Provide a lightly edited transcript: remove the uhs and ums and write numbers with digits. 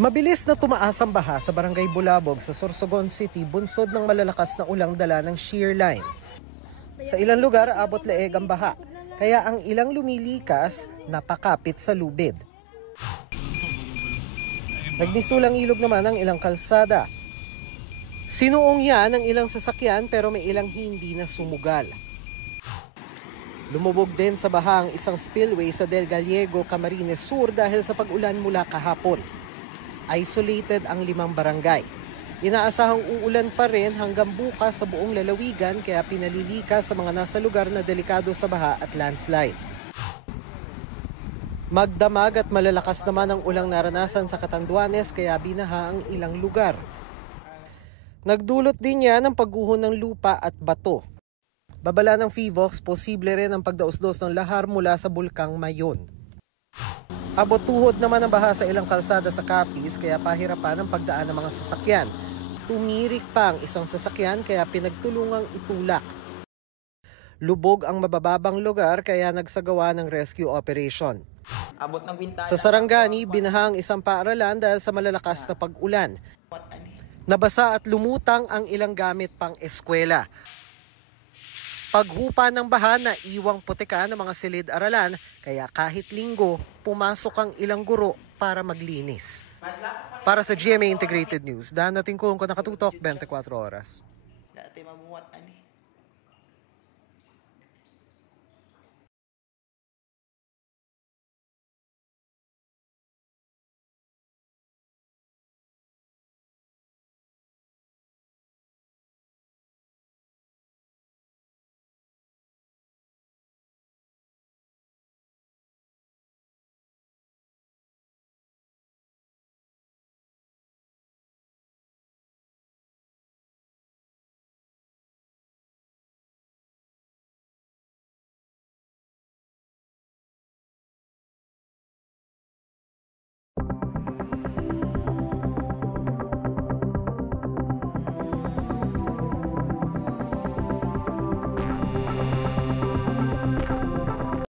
Mabilis na tumaas ang baha sa Barangay Bulabog sa Sorsogon City bunsod ng malalakas na ulang dala ng shear line. Sa ilang lugar, abot leeg ang baha, kaya ang ilang lumilikas napakapit sa lubid. Nagmistulang ilog naman ang ilang kalsada. Sinuong yan ang ilang sasakyan pero may ilang hindi na sumugal. Lumubog din sa baha ang isang spillway sa Del Gallego, Camarines Sur dahil sa pag-ulan mula kahapon. Isolated ang 5 barangay. Inaasahang uulan pa rin hanggang bukas sa buong lalawigan kaya pinalilikas sa mga nasa lugar na delikado sa baha at landslide. Magdamag at malalakas naman ang ulang naranasan sa Catanduanes kaya binaha ang ilang lugar. Nagdulot din yan ng pagguho ng lupa at bato. Babala ng PHIVOLCS, posible rin ang pagdausdos ng lahar mula sa Bulkang Mayon. Abot tuhod naman ang baha sa ilang kalsada sa Capiz kaya pahirapan ang pagdaan ng mga sasakyan. Tumirik pa ang isang sasakyan kaya pinagtulungang itulak. Lubog ang mabababang lugar kaya nagsagawa ng rescue operation. Sa Sarangani, binaha ang isang paaralan dahil sa malalakas na pag-ulan. Nabasa at lumutang ang ilang gamit pang eskwela. Paghupa ng baha na iwang putika ng mga silid-aralan, kaya kahit linggo, pumasok ang ilang guro para maglinis. Para sa GMA Integrated News, Dan natin kung nakatutok 24 oras.